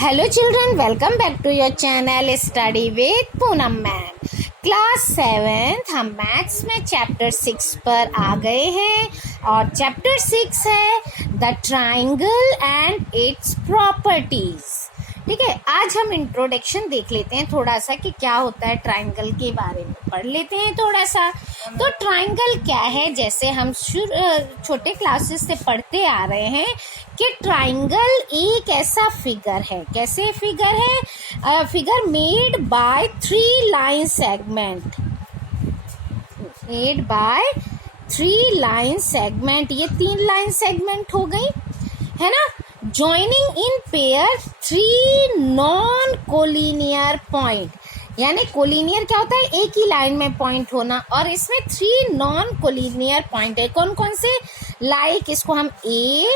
Hello children, welcome back to your channel Study with Poonam ma'am. Class 7 हम maths में chapter 6 पर आ गए हैं और चैप्टर 6 है the triangle and its properties. ठीक है, आज हम इंट्रोडक्शन देख लेते हैं थोड़ा सा कि क्या होता है ट्राइंगल के बारे में पढ़ लेते हैं थोड़ा सा। तो ट्राइंगल क्या है, जैसे हम छोटे क्लासेस से पढ़ते आ रहे हैं कि ट्राइंगल एक ऐसा फिगर है। कैसे फिगर है? Figure made by 3 line segment, made by 3 line segment. ये 3 लाइन सेगमेंट हो गई है ना। Joining in pair 3 non collinear point, यानी कोलिनियर क्या होता है? एक ही लाइन में पॉइंट होना, और इसमें 3 नॉन कोलिनियर पॉइंट है। कौन कौन से? लाइक इसको हम ए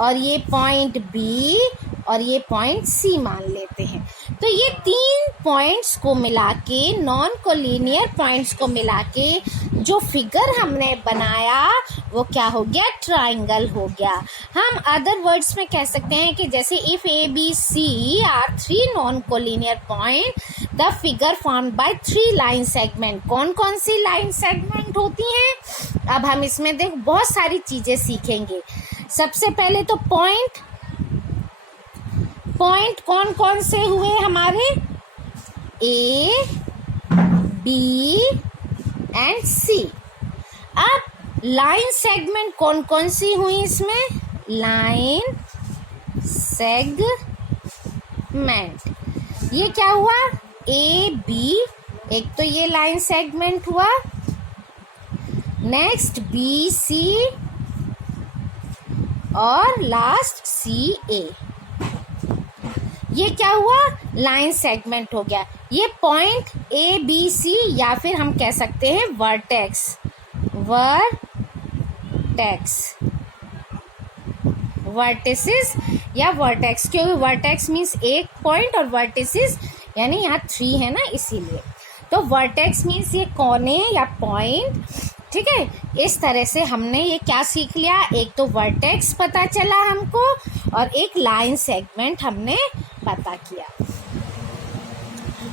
और ये पॉइंट बी और ये पॉइंट सी मान लेते हैं। तो ये 3 पॉइंट्स को मिला के, नॉन कोलिनियर पॉइंट्स को मिला के जो फिगर हमने बनाया वो क्या हो गया? ट्राइंगल हो गया। हम अदर वर्ड्स में कह सकते हैं कि जैसे if A B C are 3 non collinear point, the figure formed by 3 line segment. कौन कौन सी लाइन सेगमेंट होती हैं? अब हम इसमें देख बहुत सारी चीजें सीखेंगे। सबसे पहले तो पॉइंट कौन कौन से हुए हमारे? ए बी एंड सी। अब लाइन सेगमेंट कौन कौन सी हुई इसमें? लाइन सेगमेंट, ये क्या हुआ? ए बी, एक तो ये लाइन सेगमेंट हुआ। नेक्स्ट बी सी और लास्ट सी ए, ये क्या हुआ? लाइन सेगमेंट हो गया। ये पॉइंट ए बी सी, या फिर हम कह सकते हैं वर्टेक्स, वर्टिसेस या वर्टेक्स, क्योंकि वर्टेक्स मीन्स एक पॉइंट और वर्टिसेस यानी यहाँ 3 है ना, इसीलिए। तो वर्टेक्स मीन्स ये कोने या पॉइंट। ठीक है, इस तरह से हमने ये क्या सीख लिया? एक तो वर्टेक्स पता चला हमको और एक लाइन सेगमेंट हमने पता किया।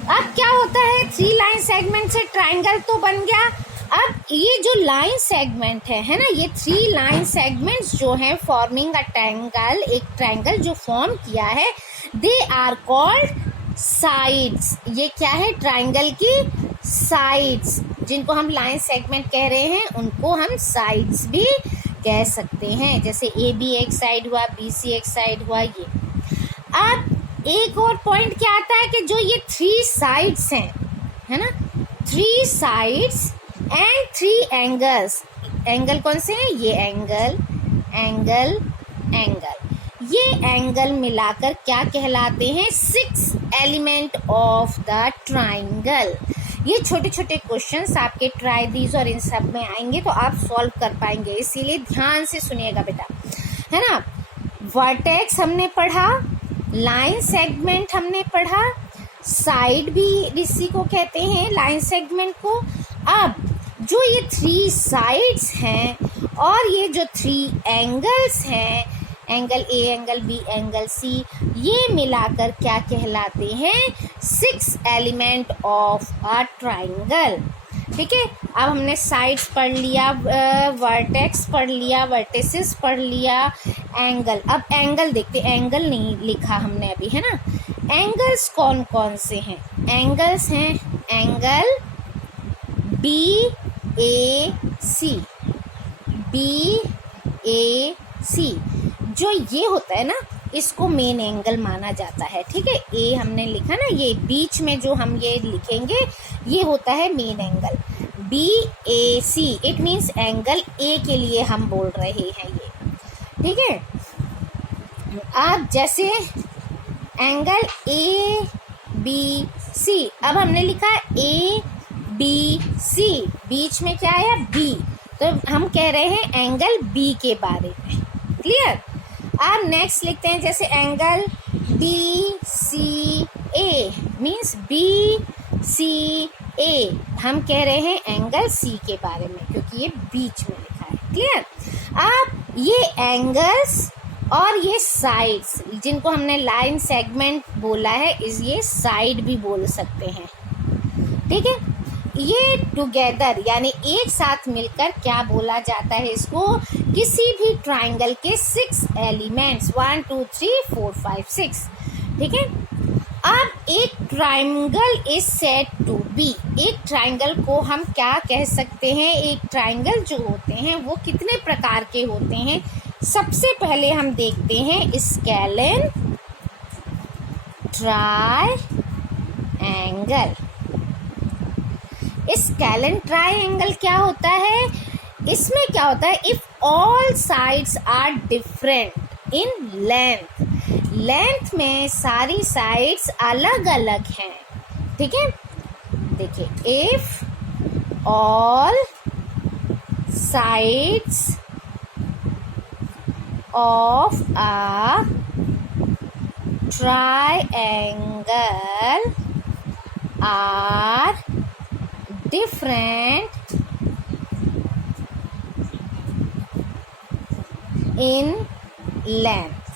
अब क्या होता है? 3 लाइन सेगमेंट से ट्राइंगल तो बन गया। अब ये जो लाइन सेगमेंट है ना, ये 3 लाइन सेगमेंट्स जो हैं फॉर्मिंग अ ट्राइंगल, एक ट्राइंगल जो फॉर्म किया है, दे आर कॉल्ड साइड्स। ये क्या है? ट्राइंगल की साइड्स, जिनको हम लाइन सेगमेंट कह रहे हैं उनको हम साइड्स भी कह सकते हैं। जैसे ए बी एक साइड हुआ, बी सी एक साइड हुआ। ये अब एक और पॉइंट क्या आता है कि जो ये 3 साइड्स हैं, है ना, 3 साइड्स एंड 3 एंगल्स। एंगल कौन से हैं? ये एंगल, ये एंगल मिलाकर क्या कहलाते हैं? 6 एलिमेंट ऑफ द ट्राइंगल। ये छोटे छोटे क्वेश्चंस आपके ट्राई दीज और इन सब में आएंगे तो आप सॉल्व कर पाएंगे, इसीलिए ध्यान से सुनिएगा बेटा, है ना। वर्टेक्स हमने पढ़ा, लाइन सेगमेंट हमने पढ़ा, साइड भी इसी को कहते हैं, लाइन सेगमेंट को। अब जो ये 3 साइड्स हैं और ये जो 3 एंगल्स हैं, angle A, angle B, angle C, ये मिलाकर क्या कहलाते हैं? 6 एलिमेंट ऑफ अ ट्राइंगल। ठीक है, अब हमने साइड्स पढ़ लिया, वर्टेक्स पढ़ लिया, वर्टिसेस पढ़ लिया, एंगल। अब एंगल देखते, एंगल नहीं लिखा हमने अभी, है ना। एंगल्स कौन कौन से हैं? एंगल्स हैं angle B A C, B A सी। जो ये होता है ना, इसको मेन एंगल माना जाता है। ठीक है, ए हमने लिखा ना, ये बीच में जो हम ये लिखेंगे ये होता है main angle. B A C, it means angle A के लिए हम बोल रहे हैं ये। ठीक है, अब जैसे एंगल ए बी सी, अब हमने लिखा ए बी सी, बीच में क्या है? बी, तो हम कह रहे हैं एंगल बी के बारे में। क्लियर? अब नेक्स्ट लिखते हैं जैसे एंगल बी सी ए, मीन्स बी सी ए, हम कह रहे हैं एंगल सी के बारे में, क्योंकि ये बीच में लिखा है। क्लियर? अब ये एंगल्स और ये साइड्स जिनको हमने लाइन सेगमेंट बोला है इस ये साइड भी बोल सकते हैं, ठीक है। ये टुगेदर यानी एक साथ मिलकर क्या बोला जाता है इसको, किसी भी ट्राइंगल के 6 एलिमेंट्स 1 2 3 4 5 6, ठीक है। अब एक triangle is said to be, एक ट्राइंगल को हम क्या कह सकते हैं, एक ट्राइंगल जो होते हैं वो कितने प्रकार के होते हैं। सबसे पहले हम देखते हैं स्केलेन ट्राइंगल। स्केलेन ट्राइंगल क्या होता है, इसमें क्या होता है, if all sides are different in length, length में सारी साइड्स अलग अलग हैं, ठीक है। देखिए, if all sides of a triangle are different in length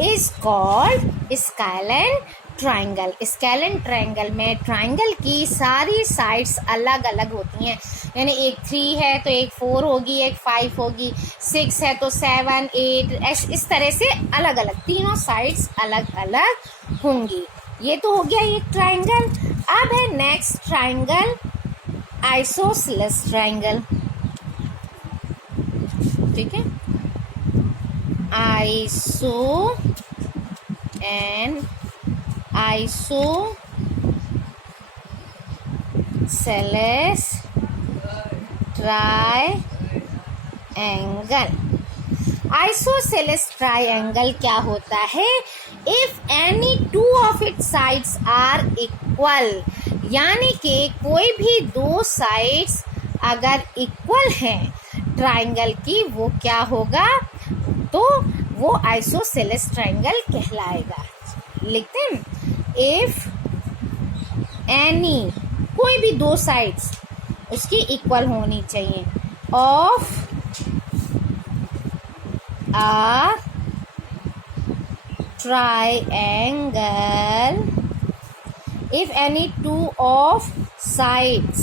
is called scalene triangle. Scalene triangle में ट्राइंगल की सारी साइड्स अलग अलग होती हैं, यानी एक 3 है तो एक 4 होगी, एक 5 होगी, 6 है तो 7 8, इस तरह से अलग अलग तीनों साइड्स अलग अलग होंगी। ये तो हो गया एक ट्राइंगल। अब है नेक्स्ट ट्राइंगल आइसोसेलेस ट्राइंगल, ठीक है। Isosceles triangle. आइसोसेलेस ट्राइंगल क्या होता है, if any 2 of its sides are equal, यानी कि कोई भी 2 साइड्स अगर इक्वल हैं ट्राइंगल की, वो क्या होगा, तो वो आइसोसेलेस ट्राइंगल कहलाएगा। लिखते हैं, इफ एनी, कोई भी 2 साइड्स उसकी इक्वल होनी चाहिए, of a triangle, if any 2 of sides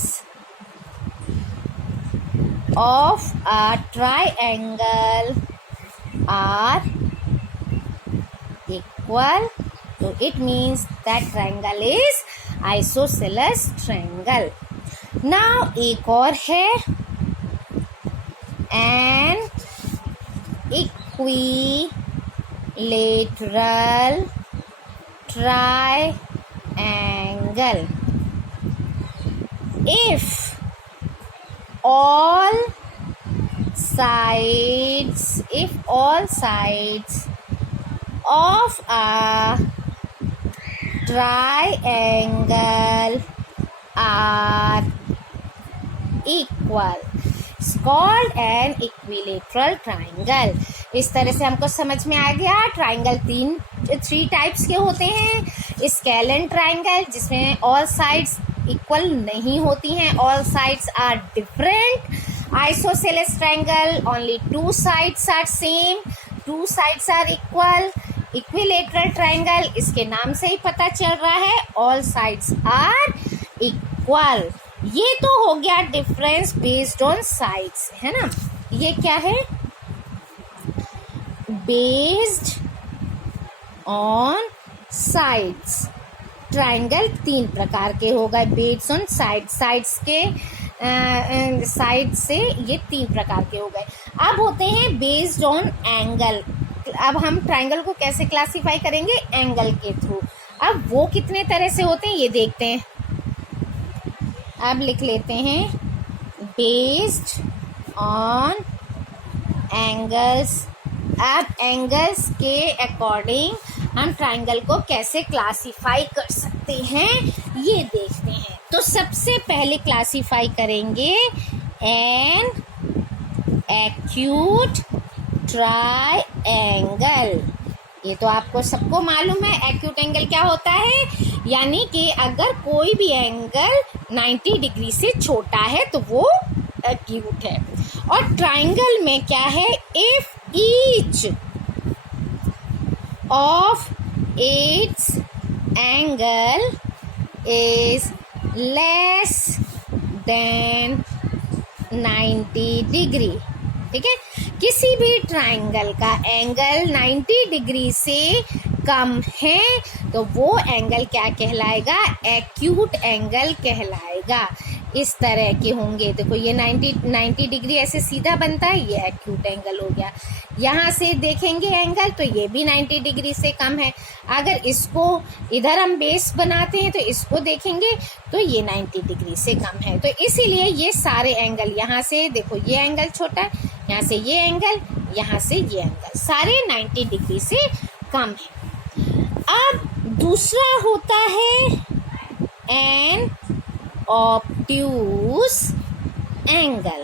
of a triangle are equal, so it means that triangle is isosceles triangle. Now एक और है an equilateral triangle. If all sides of a triangle are equal, it's called an equilateral triangle. इस तरह से हमको समझ में आ गया ट्राइंगल 3 टाइप्स के होते हैं। स्केलेन ट्राइंगल जिसमें ऑल साइड्स इक्वल नहीं होती हैं, all sides are different. Isosceles triangle only 2 sides are same, 2 sides are equal. Equilateral triangle, इसके नाम से ही पता चल रहा है ऑल साइड्स आर इक्वल। ये तो हो गया डिफरेंस बेस्ड ऑन साइड्स, है ना। ये क्या है, बेस्ड ऑन साइड्स। ट्राइंगल 3 प्रकार के हो गए बेस्ड ऑन साइड्स के साइड से ये 3 प्रकार के हो गए। अब होते हैं बेस्ड ऑन एंगल। अब हम ट्राइंगल को कैसे क्लासिफाई करेंगे, एंगल के थ्रू। अब वो कितने तरह से होते हैं ये देखते हैं। अब लिख लेते हैं बेस्ड ऑन एंगल्स। अब एंगल्स के अकॉर्डिंग हम ट्राइंगल को कैसे क्लासिफाई कर सकते हैं ये देखते हैं। तो सबसे पहले क्लासिफाई करेंगे एन एक्यूट ट्राइंगल। ये तो आपको सबको मालूम है एक्यूट एंगल क्या होता है, यानी कि अगर कोई भी एंगल 90 डिग्री से छोटा है तो वो एक्यूट है। और ट्राइंगल में क्या है, if each of its angle is less than 90 degree. ठीक है, किसी भी ट्राइंगल का एंगल 90 डिग्री से कम है तो वो एंगल क्या कहलाएगा? एक्यूट एंगल कहलाएगा। इस तरह के होंगे, देखो ये 90 डिग्री ऐसे सीधा बनता है, ये एक्यूट एंगल हो गया। यहाँ से देखेंगे एंगल तो ये भी 90 डिग्री से कम है। अगर इसको इधर हम बेस बनाते हैं तो इसको देखेंगे तो ये 90 डिग्री से कम है। तो इसीलिए ये सारे एंगल, यहाँ से देखो ये एंगल छोटा है, यहाँ से ये एंगल, यहाँ से ये एंगल, सारे 90 डिग्री से कम है। अब दूसरा होता है एन ऑब्ट्यूस एंगल।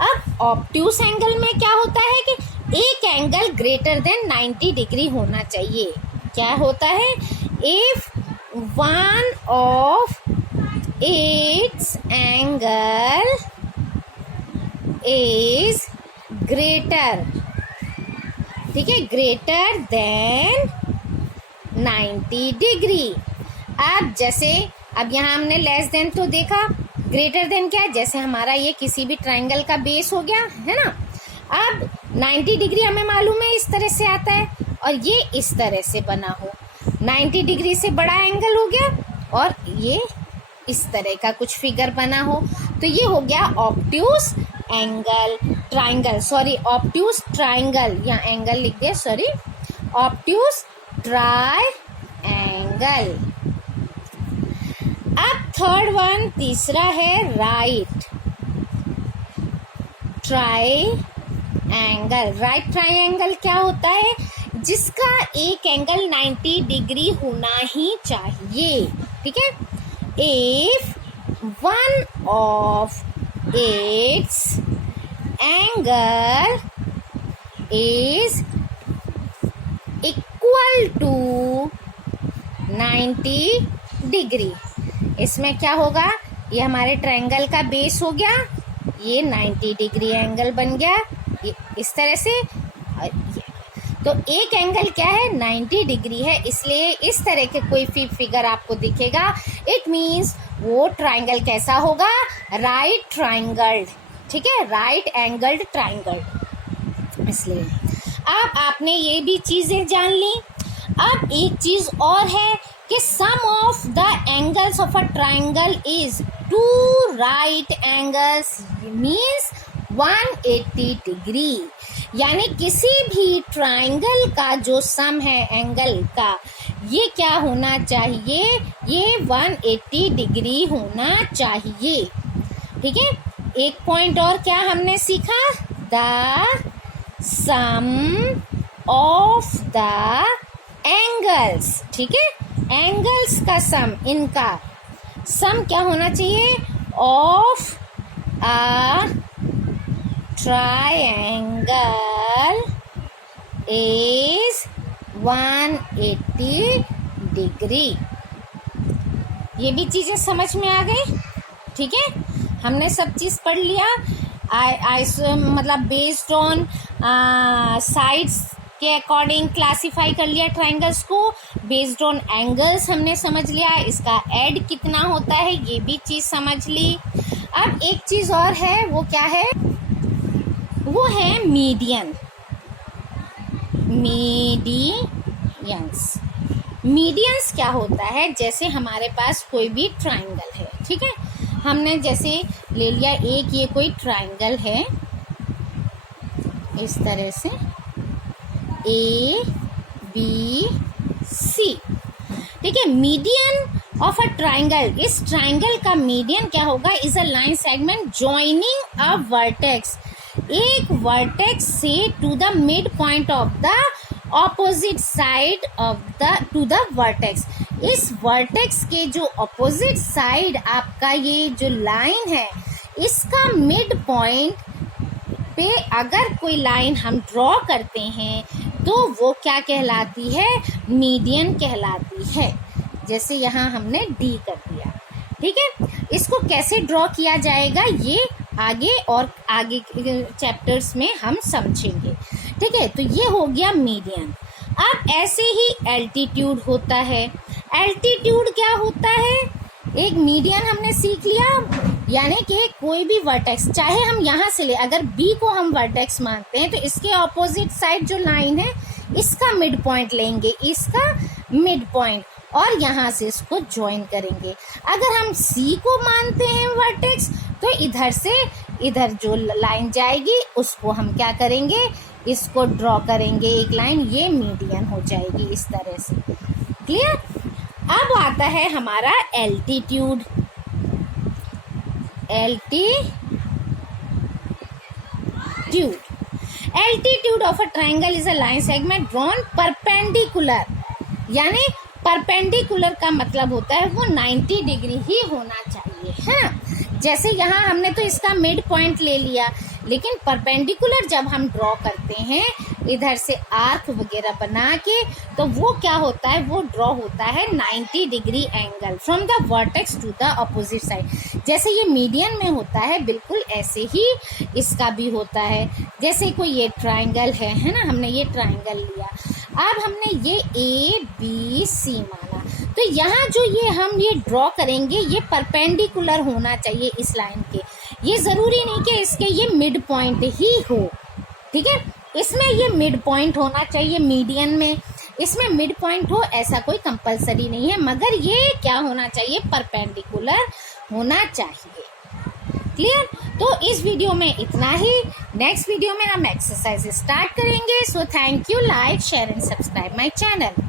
अब ऑब्ट्यूस एंगल में क्या होता है कि एक एंगल ग्रेटर देन 90 डिग्री होना चाहिए। क्या होता है? If one of its angle is greater, ठीक है, ग्रेटर देन 90 डिग्री। अब जैसे अब यहाँ हमने लेस देन तो देखा, ग्रेटर देन क्या है? जैसे हमारा ये किसी भी ट्राइंगल का बेस हो गया है ना। अब 90 डिग्री हमें मालूम है इस तरह से आता है, और ये इस तरह से बना हो, 90 डिग्री से बड़ा एंगल हो गया, और ये इस तरह का कुछ फिगर बना हो, तो ये हो गया obtuse angle triangle, sorry obtuse triangle, यहाँ एंगल लिख दिया, सॉरी, ऑब्ट्यूस ट्राइंगल। अब थर्ड वन, तीसरा है राइट ट्राइंगल। राइट ट्राइंगल क्या होता है? जिसका एक एंगल 90 डिग्री होना ही चाहिए। ठीक है, if one of its angle is equal to 90 degree. इसमें क्या होगा? ये हमारे ट्रायंगल का बेस हो गया, ये 90 डिग्री एंगल बन गया, ये इस तरह से। तो एक एंगल क्या है? 90 डिग्री है, इसलिए इस तरह के कोई फिगर आपको दिखेगा, इट मीन्स वो ट्रायंगल कैसा होगा? राइट ट्रायंगल्ड। ठीक है, राइट एंगल्ड ट्रायंगल। इसलिए अब आपने ये भी चीजें जान ली। अब एक चीज और है कि sum of the angles of a triangle is 2 right angles means 180 degree. यानी किसी भी ट्रायंगल का जो सम है एंगल का, ये क्या होना चाहिए? ये 180 डिग्री होना चाहिए। ठीक है, एक पॉइंट और क्या हमने सीखा? The sum of the angles. ठीक है, एंगल्स का सम, इनका सम क्या होना चाहिए? Of a triangle is 180 degree. ये भी चीजें समझ में आ गई। ठीक है, हमने सब चीज पढ़ लिया। मतलब बेस्ड ऑन साइड्स के अकॉर्डिंग क्लासिफाई कर लिया ट्रायंगल्स को, बेस्ड ऑन एंगल्स हमने समझ लिया, इसका एड कितना होता है ये भी चीज समझ ली। अब एक चीज और है, वो क्या है? वो है मीडियन। मीडियंस क्या होता है? जैसे हमारे पास कोई भी ट्रायंगल है, ठीक है, हमने जैसे ले लिया एक, ये कोई ट्रायंगल है इस तरह से A B C। ठीक है, मीडियन ऑफ अ ट्रायंगल, इस ट्रायंगल का मीडियन क्या होगा? Is a line segment joining a vertex, एक वर्टेक्स से to the mid point of the opposite side of the to the vertex. इस वर्टेक्स के जो ऑपोजिट साइड आपका ये जो लाइन है, इसका मिड पॉइंट पे अगर कोई लाइन हम ड्रॉ करते हैं तो वो क्या कहलाती है? मीडियन कहलाती है। जैसे यहाँ हमने डी कर दिया। ठीक है, इसको कैसे ड्रॉ किया जाएगा ये आगे और आगे चैप्टर्स में हम समझेंगे। ठीक है, तो ये हो गया मीडियन। अब ऐसे ही एल्टीट्यूड होता है। एल्टीट्यूड क्या होता है? एक मीडियन हमने सीख लिया, यानी कि कोई भी वर्टेक्स, चाहे हम यहाँ से ले, अगर बी को हम वर्टेक्स मानते हैं तो इसके ऑपोजिट साइड जो लाइन है इसका मिड पॉइंट लेंगे, इसका मिड पॉइंट, और यहाँ से इसको ज्वाइन करेंगे। अगर हम सी को मानते हैं वर्टेक्स तो इधर से इधर जो लाइन जाएगी उसको हम क्या करेंगे, इसको ड्रॉ करेंगे एक लाइन, ये मीडियन हो जाएगी इस तरह से। क्लियर? अब आता है हमारा altitude. Altitude of a triangle is a line segment drawn perpendicular, यानी परपेंडिकुलर का मतलब होता है वो 90 डिग्री ही होना चाहिए, है ना। जैसे यहाँ हमने तो इसका मिड पॉइंट ले लिया, लेकिन परपेंडिकुलर जब हम ड्रॉ करते हैं इधर से आर्क वगैरह बना के, तो वो क्या होता है, वो ड्रॉ होता है 90 degree angle from the vertex to the opposite side. जैसे ये मीडियन में होता है, बिल्कुल ऐसे ही इसका भी होता है। जैसे कोई ये ट्राइंगल है ना, हमने ये ट्राइंगल लिया, अब हमने ये ABC माना, तो यहाँ जो हम ये ड्रॉ करेंगे ये परपेंडिकुलर होना चाहिए इस लाइन के। ये ज़रूरी नहीं कि इसके ये मिड पॉइंट ही हो, ठीक है, इसमें ये मिड पॉइंट होना चाहिए मीडियन में, इसमें मिड पॉइंट हो ऐसा कोई कंपलसरी नहीं है, मगर ये क्या होना चाहिए, परपेंडिकुलर होना चाहिए। क्लियर? तो इस वीडियो में इतना ही। नेक्स्ट वीडियो में हम एक्सरसाइज स्टार्ट करेंगे। So thank you, like share and subscribe my channel.